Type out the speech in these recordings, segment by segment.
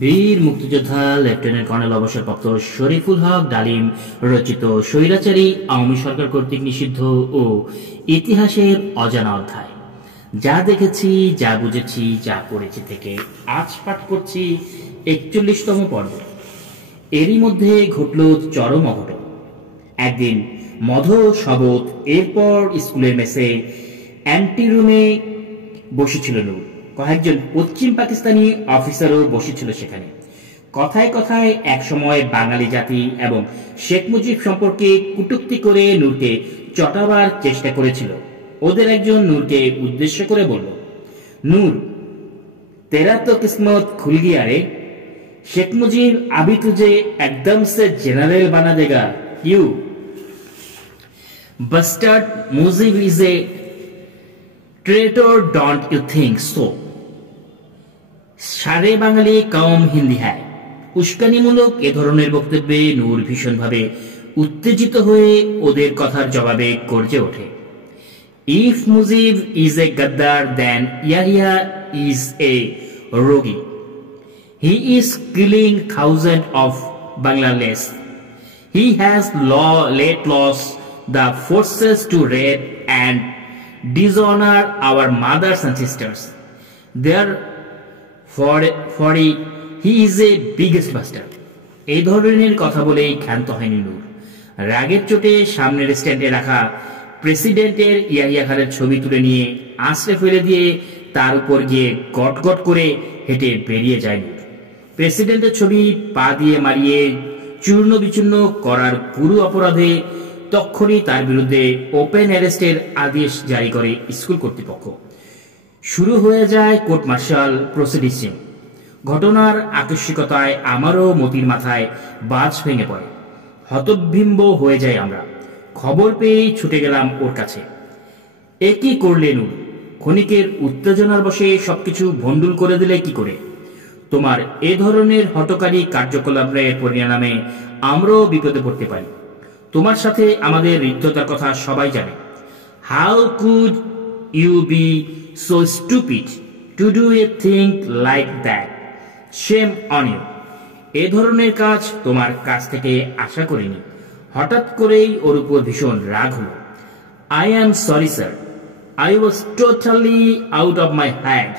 বীর মুক্তিযোদ্ধা lieutenant colonel অবসরপ্রাপ্ত শরীফুল হক ডালিম রচিত স্বৈরাচারী আওয়ামী সরকার কর্তৃক নিষিদ্ধ ও ইতিহাসের অজানা অধ্যায়। যা দেখেছি, যা বুঝেছি, যা পড়েছি থেকে আজ পাঠ করছি ৪১তম পর্ব। এরই মধ্যে ঘটল চরম অঘটন। একদিন মধ শবত, এরপর স্কুলের মেসে অ্যান্টি রুমে বসেছিল নূর। কয়েকজন পশ্চিম পাকিস্তানি অফিসারও বসেছিল সেখানে। কথায় কথায় একসময় বাঙালি জাতি এবং শেখ মুজিব সম্পর্কে কটূক্তি করে নূরকে চটাবার চেষ্টা করেছিল। ওদের একজন নূরকে উদ্দেশ্য করে বলল, নূর, তেরা তো কিসমত খুল গিয়া রে। शेख मुजीब अभी तुझे एकदम से जनरल बना देगा। क्यों? Bastard Mujib is a traitor, don't you think so? সারে বাঙালি কম হিন্দি হ্যায়। উস্কানিমূলক এ ধরনের বক্তব্যে নূর ভীষণভাবে উত্তেজিত হয়ে ওদের কথার জবাবে গর্জে ওঠে, ইফ মুজিব ইজ এ গদ্দার then Yahya is a rogue. He is killing thousands of Bangladesh. He has let loose the forces to rape and dishonor our mothers and sisters. Therefore, he is a biggest bastard. এই ধরনের কথা বলেই ক্ষান্ত হয়নি নূর। রাগের চোটে সামনের স্ট্যান্ডে রাখা প্রেসিডেন্টের ইয়াহিয়া খানের ছবি তুলে নিয়ে আঁচড়ে ফেলে দিয়ে তার উপর গিয়ে গট গট করে হেঁটে বেরিয়ে যায় নূর। প্রেসিডেন্টের ছবি পা দিয়ে মারিয়ে চূর্ণ বিচূর্ণ করার পুরো অপরাধে তক্ষুনি তার বিরুদ্ধে ওপেন অ্যারেস্টের আদেশ জারি করে স্কুল কর্তৃপক্ষ। শুরু হয়ে যায় কোর্ট মার্শাল প্রসিডিংস। ঘটনার আকস্মিকতায় আমারও মতির মাথায় বাজ ভেঙে পড়ে। হতবিম্ব হয়ে যায় আমরা। খবর পেয়েই ছুটে গেলাম ওর কাছে। এ কি করলে নূর? ক্ষণিকের উত্তেজনার বশে সবকিছু ভণ্ডুল করে দিলে কি করে? তোমার এ ধরনের হঠকারী কার্যকলাপের পরিণামে আমরাও বিপদে পড়তে পারি। তোমার সাথে আমাদের হৃদ্যতার কথা সবাই জানে। How could you be so stupid to do a thing like that? Shame on you. এ ধরনের কাজ তোমার কাছ থেকে আশা করিনি। হঠাৎ করেই ওর উপর ভীষণ রাগ হলো। I am sorry sir, I was totally out of my hand.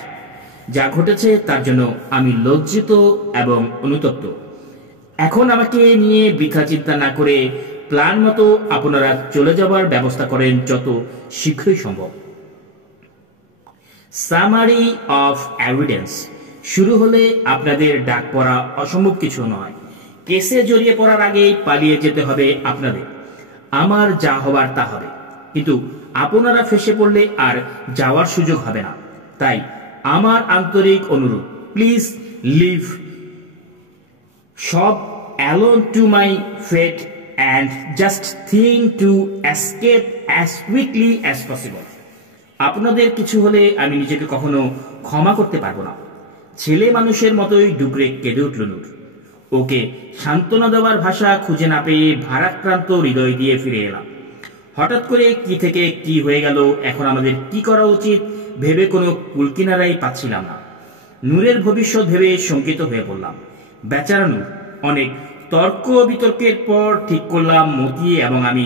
যা ঘটেছে তার জন্য আমি লজ্জিত এবং অনুতপ্ত। এখন আমাকে নিয়ে বৃথা চিন্তা না করে প্ল্যান মতো আপনারা চলে যাবার ব্যবস্থা করেন যত শীঘ্রই সম্ভব। সামারি অফ এভিডেন্স শুরু হলে আপনাদের ডাক পড়া অসম্ভব কিছু নয়। কেসে জড়িয়ে পড়ার আগেই পালিয়ে যেতে হবে আপনাদের। আমার যা হবার তা হবে, কিন্তু আপনারা ফেসে পড়লে আর যাওয়ার সুযোগ হবে না। তাই আমার আন্তরিক অনুরোধ, প্লিজ লিভ সব alone to my fate and just think to escape as quickly as possible. আপনাদের কিছু হলে আমি নিজেকে কখনো ক্ষমা করতে পারবো না। ছেলে মানুষের মতোই ডুকরে কেঁদে উঠল নূর। ওকে সান্ত্বনা দেওয়ার ভাষা খুঁজে না পেয়ে ভারাক্রান্ত হৃদয় দিয়ে ফিরে এলাম। হঠাৎ করে কি থেকে কি হয়ে গেল, এখন আমাদের কি করা উচিত ভেবে কোনো কুলকিনারাই পাচ্ছিলাম না। নূরের ভবিষ্যৎ ভেবে শঙ্কিত হয়ে পড়লাম। বেচারা নূর। অনেক তর্ক বিতর্কের পর ঠিক করলাম মতি এবং আমি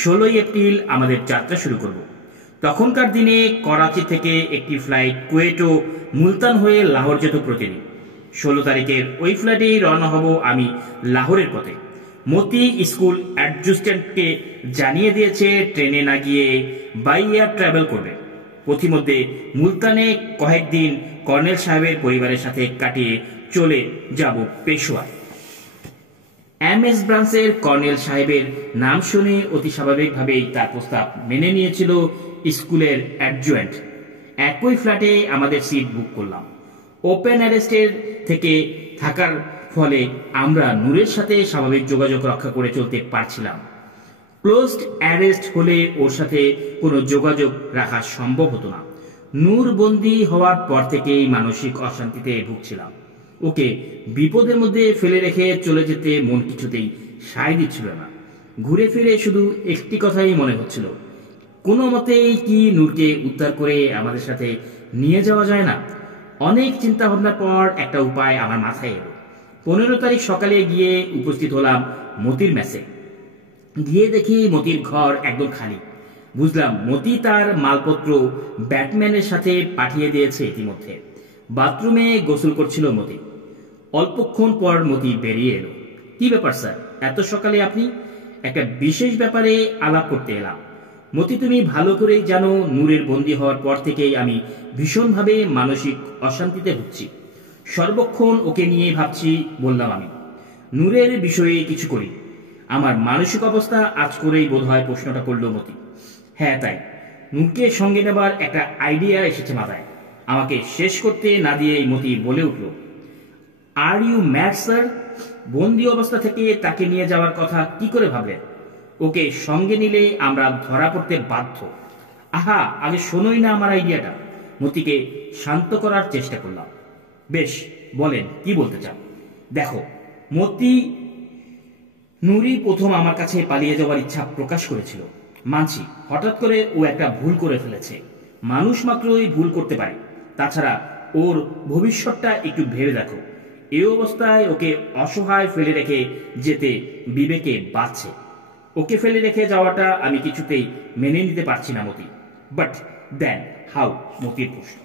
16ই এপ্রিল আমাদের যাত্রা শুরু করব। তখনকার দিনে করাচি থেকে একটি ফ্লাইট কুয়েট ও মুলতান হয়ে লাহোর যেত প্রতিদিন। 16 তারিখের ওই ফ্লাইটেই রওনা হব আমি লাহোরের পথে। মতি স্কুল অ্যাডজুস্ট্যান্টকে জানিয়ে দিয়েছে ট্রেনে না গিয়ে বাই এয়ার ট্রাভেল করবে। পথিমধ্যে মুলতানে কয়েকদিন কর্নেল সাহেবের পরিবারের সাথে কাটিয়ে চলে যাব পেশোয়ার। MS ব্রাঞ্চের কর্নেল সাহেবের নাম শুনে অতি স্বাভাবিকভাবেই তার প্রস্তাব মেনে নিয়েছিল স্কুলের অ্যাডজুয়েন্ট। একই ফ্ল্যাটে আমাদের সিট বুক করলাম। ওপেন অ্যারেস্টের থেকে থাকার ফলে আমরা নূরের সাথে স্বাভাবিক যোগাযোগ রক্ষা করে চলতে পারছিলাম। ক্লোজড অ্যারেস্ট হলে ওর সাথে কোনো যোগাযোগ রাখা সম্ভব হতো না। নূর বন্দী হওয়ার পর থেকেই মানসিক অশান্তিতে ভুগছিলাম। ওকে বিপদের মধ্যে ফেলে রেখে চলে যেতে মন কিছুতেই সায় দিচ্ছিল না। ঘুরে ফিরে শুধু একটি কথাই মনে হচ্ছিল, কোনো মতেই কি নূরকে উদ্ধার করে আমাদের সাথে নিয়ে যাওয়া যায় না? অনেক চিন্তা ভাবনার পর একটা উপায় আমার মাথায় এলো। 15 তারিখ সকালে গিয়ে উপস্থিত হলাম মতির মেসে। গিয়ে দেখি মতির ঘর একদম খালি। বুঝলাম মতি তার মালপত্র ব্যাটম্যানের সাথে পাঠিয়ে দিয়েছে ইতিমধ্যে। বাথরুমে গোসল করছিল মতি। অল্পক্ষণ পর মতি বেরিয়ে এলো। কি ব্যাপার স্যার, এত সকালে আপনি? একটা বিশেষ ব্যাপারে আলাপ করতে এলাম। মতি, তুমি ভালো করেই জানো নূরের বন্দী হওয়ার পর থেকেই আমি ভীষণভাবে মানসিক অশান্তিতে ভুগছি। সর্বক্ষণ ওকে নিয়ে ভাবছি, বললাম আমি। নূরের বিষয়ে কিছু করি। আমার মানসিক অবস্থা আজ করেই বোধহয় প্রশ্নটা করল মতি। হ্যাঁ তাই, নূরকে সঙ্গে নেবার একটা আইডিয়া এসেছে মাথায়। আমাকে শেষ করতে না দিয়েই মতি বলে উঠল, আর ইউ ম্যাড স্যার? বন্দি অবস্থা থেকে তাকে নিয়ে যাওয়ার কথা কি করে ভাবলেন? ওকে সঙ্গে নিলে আমরা ধরা পড়তে বাধ্য। আহা, আগে শোনোই না আমার আইডিয়াটা। মতিকে শান্ত করার চেষ্টা করলাম। বেশ, বলেন কি বলতে চান। দেখো মতি, নুরি প্রথম আমার কাছে পালিয়ে যাওয়ার ইচ্ছা প্রকাশ করেছিল। মানছি হঠাৎ করে ও একটা ভুল করে ফেলেছে। মানুষ মাত্রই ভুল করতে পারে। তাছাড়া ওর ভবিষ্যৎটা একটু ভেবে দেখো। এই অবস্থায় ওকে অসহায় ফেলে রেখে যেতে বিবেকে বাঁচছে। ওকে ফেলে রেখে যাওয়াটা আমি কিছুতেই মেনে নিতে পারছি না মতি। But then how? মতির প্রশ্ন।